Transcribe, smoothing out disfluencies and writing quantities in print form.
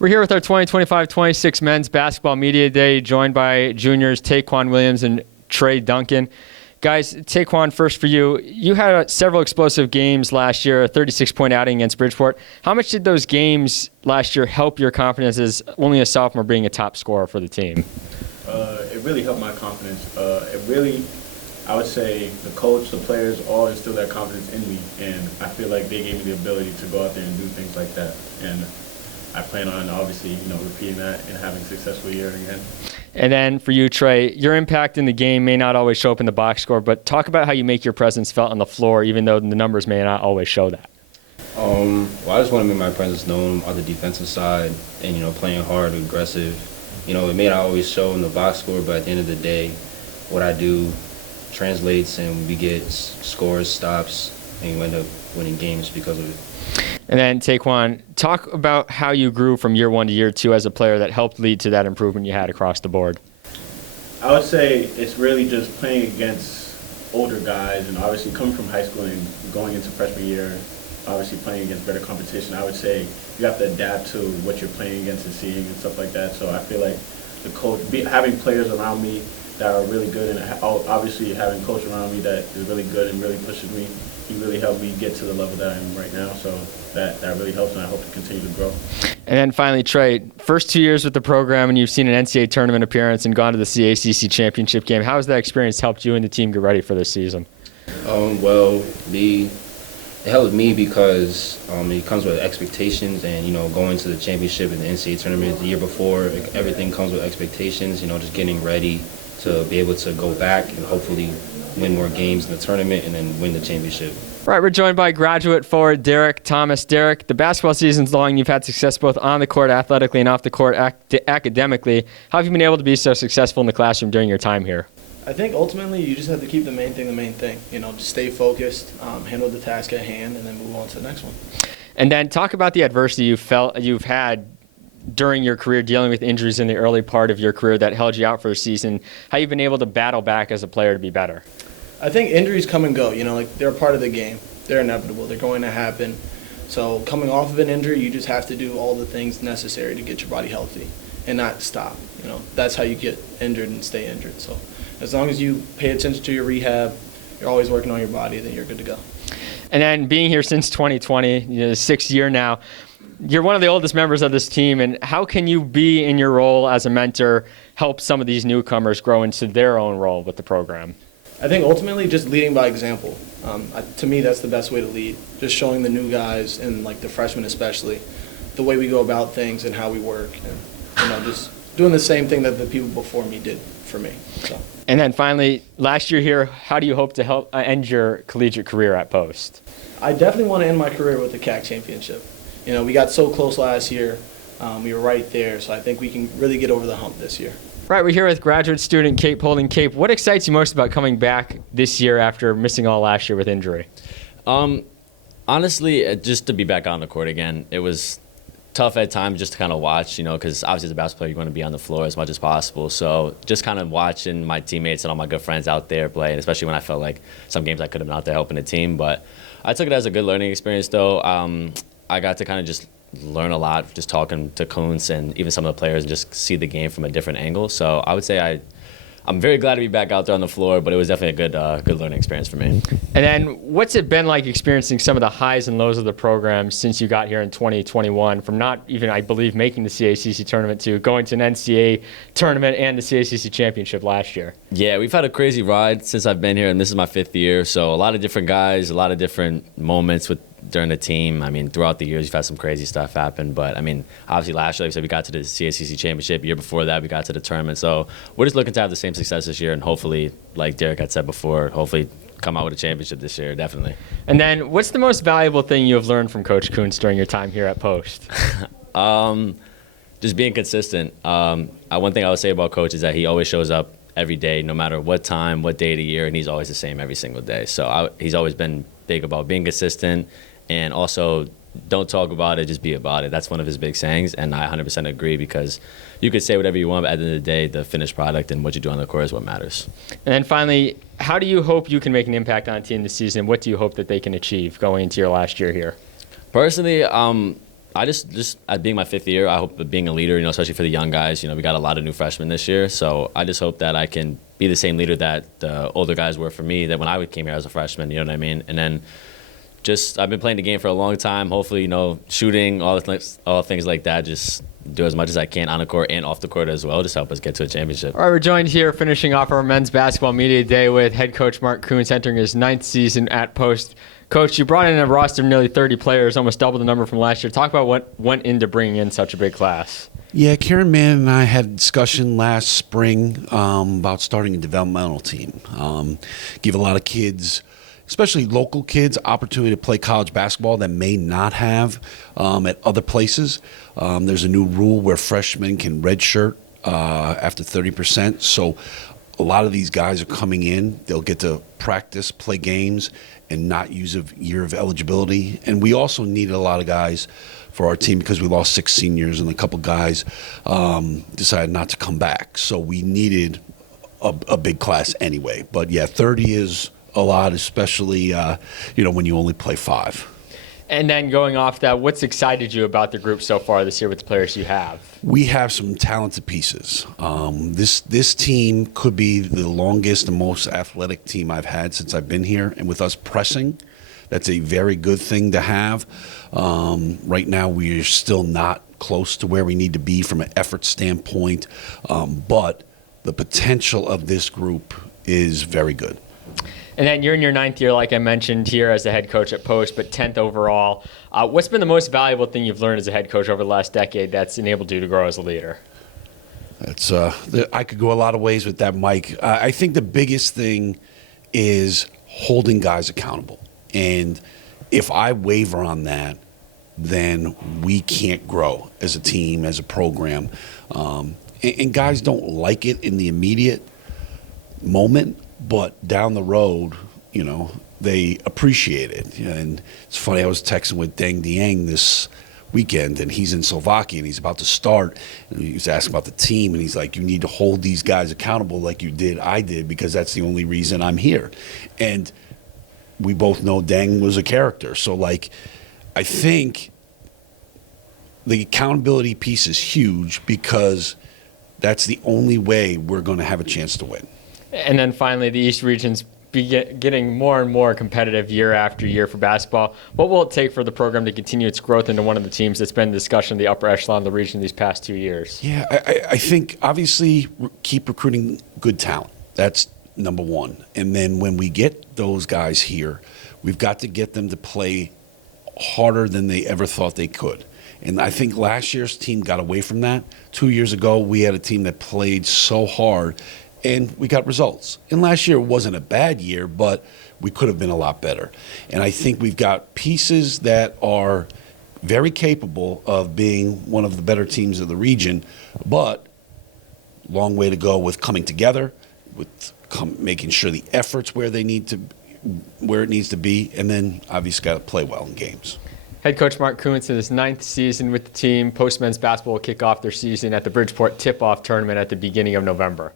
We're here with our 2025-26 Men's Basketball Media Day, joined by juniors Taquan Williams and Tre Duncan. Guys, Taquan, first for you. You had several explosive games last year, a 36-point outing against Bridgeport. How much did those games last year help your confidence as only a sophomore being a top scorer for the team? It really helped my confidence. I would say the coach, the players, all instilled that confidence in me, and I feel like they gave me the ability to go out there and do things like that. And I plan on obviously, repeating that and having a successful year again. And then for you, Tre, your impact in the game may not always show up in the box score, but talk about how you make your presence felt on the floor, even though the numbers may not always show that. Well, I just want to make my presence known on the defensive side and, playing hard, aggressive. It may not always show in the box score, but at the end of the day, what I do translates and we get scores, stops, and you end up winning games because of it. And then, Taquan, talk about how you grew from year one to year two as a player that helped lead to that improvement you had across the board. I would say it's really just playing against older guys, and obviously coming from high school and going into freshman year, obviously playing against better competition. I would say you have to adapt to what you're playing against and seeing and stuff like that. So I feel like the coach, having players around me that are really good, and obviously having a coach around me that is really good and really pushes me, he really helped me get to the level that I am right now. So that really helps, and I hope to continue to grow. And then finally, Tre, first 2 years with the program, and you've seen an NCAA tournament appearance and gone to the CACC championship game. How has that experience helped you and the team get ready for this season? It helped me because it comes with expectations, and going to the championship and the NCAA tournament the year before, everything comes with expectations. Just getting ready to be able to go back and hopefully win more games in the tournament and then win the championship. All right, we're joined by graduate forward Derrick Thomas. Derrick, the basketball season's long. You've had success both on the court athletically and off the court academically. How have you been able to be so successful in the classroom during your time here? I think ultimately you just have to keep the main thing. Just stay focused, handle the task at hand, and then move on to the next one. And then talk about the adversity you've had during your career, dealing with injuries in the early part of your career that held you out for a season, how you've been able to battle back as a player to be better. I think injuries come and go, they're a part of the game. They're inevitable. They're going to happen. So coming off of an injury, you just have to do all the things necessary to get your body healthy and not stop. That's how you get injured and stay injured. So as long as you pay attention to your rehab, you're always working on your body, then you're good to go. And then being here since 2020, the sixth year now, you're one of the oldest members of this team, and how can you be in your role as a mentor help some of these newcomers grow into their own role with the program? I think ultimately just leading by example. To me, that's the best way to lead. Just showing the new guys, and the freshmen especially, the way we go about things and how we work, and just doing the same thing that the people before me did for me. So. And then finally, last year here, how do you hope to help end your collegiate career at Post? I definitely want to end my career with the CAC championship. We got so close last year. We were right there, so I think we can really get over the hump this year. Right, we're here with graduate student Holden. Cape, what excites you most about coming back this year after missing all last year with injury? Honestly, just to be back on the court again. It was tough at times just to kind of watch, because obviously as a basketball player, you want to be on the floor as much as possible. So just kind of watching my teammates and all my good friends out there play, and especially when I felt like some games I could have been out there helping the team. But I took it as a good learning experience, though. I got to kind of just learn a lot just talking to Kuntz and even some of the players and just see the game from a different angle. So I would say I'm very glad to be back out there on the floor, but it was definitely a good learning experience for me. And then what's it been like experiencing some of the highs and lows of the program since you got here in 2021, from not even, I believe, making the CACC tournament to going to an NCAA tournament and the CACC championship last year? Yeah, we've had a crazy ride since I've been here, and this is my 5th year. So a lot of different guys, a lot of different moments during the team. Throughout the years, you've had some crazy stuff happen. But, obviously last year, like I said, we got to the CACC championship. Year before that, we got to the tournament. So we're just looking to have the same success this year, and hopefully, like Derrick had said before, hopefully come out with a championship this year, definitely. And then what's the most valuable thing you have learned from Coach Kuntz during your time here at Post? Just being consistent. One thing I would say about Coach is that he always shows up every day, no matter what time, what day of the year, and he's always the same every single day. So he's always been big about being consistent, and also don't talk about it, just be about it. That's one of his big sayings, and I 100% agree, because you could say whatever you want, but at the end of the day, the finished product and what you do on the court is what matters. And then finally, how do you hope you can make an impact on a team this season? What do you hope that they can achieve going into your last year here? Personally, I just at being my 5th year, I hope being a leader, especially for the young guys. We got a lot of new freshmen this year, so I just hope that I can be the same leader that the older guys were for me, that when I came here as a freshman, you know what I mean? And then I've been playing the game for a long time. Hopefully, shooting, all things like that, just do as much as I can on the court and off the court as well, just help us get to a championship. All right, we're joined here finishing off our men's basketball media day with head coach Marc Kuntz entering his 9th season at Post. Coach, you brought in a roster of nearly 30 players, almost double the number from last year. Talk about what went into bringing in such a big class. Yeah, Karen Mann and I had a discussion last spring about starting a developmental team. Give a lot of kids, especially local kids, opportunity to play college basketball that may not have at other places. There's a new rule where freshmen can redshirt after 30%. So a lot of these guys are coming in. They'll get to practice, play games, and not use a year of eligibility. And we also needed a lot of guys for our team because we lost 6 seniors and a couple guys decided not to come back. So we needed a big class anyway. But yeah, 30 is a lot, especially when you only play 5. And then going off that, what's excited you about the group so far this year with the players you have? We have some talented pieces. This team could be the longest and most athletic team I've had since I've been here. And with us pressing, that's a very good thing to have. Right now, we're still not close to where we need to be from an effort standpoint. But the potential of this group is very good. And then you're in your 9th year, like I mentioned, here as the head coach at Post, but 10th overall. What's been the most valuable thing you've learned as a head coach over the last decade that's enabled you to grow as a leader? That's I could go a lot of ways with that, Mike. I think the biggest thing is holding guys accountable. And if I waver on that, then we can't grow as a team, as a program. And guys don't like it in the immediate moment. But down the road, they appreciate it. And it's funny, I was texting with Deng Dieng this weekend, and he's in Slovakia, and he's about to start. And he was asking about the team, and he's like, you need to hold these guys accountable like I did, because that's the only reason I'm here. And we both know Deng was a character. So, I think the accountability piece is huge because that's the only way we're going to have a chance to win. And then finally, the East region's getting more and more competitive year after year for basketball. What will it take for the program to continue its growth into one of the teams that's been in discussion in the upper echelon of the region these past 2 years? Yeah, I think obviously keep recruiting good talent. That's number one. And then when we get those guys here, we've got to get them to play harder than they ever thought they could. And I think last year's team got away from that. 2 years ago, we had a team that played so hard, and we got results. And last year wasn't a bad year, but we could have been a lot better. And I think we've got pieces that are very capable of being one of the better teams of the region, but long way to go with coming together, with making sure the effort's where it needs to be, and then obviously got to play well in games. Head coach Marc Kuntz in his 9th season with the team. Post men's basketball will kick off their season at the Bridgeport Tip-Off Tournament at the beginning of November.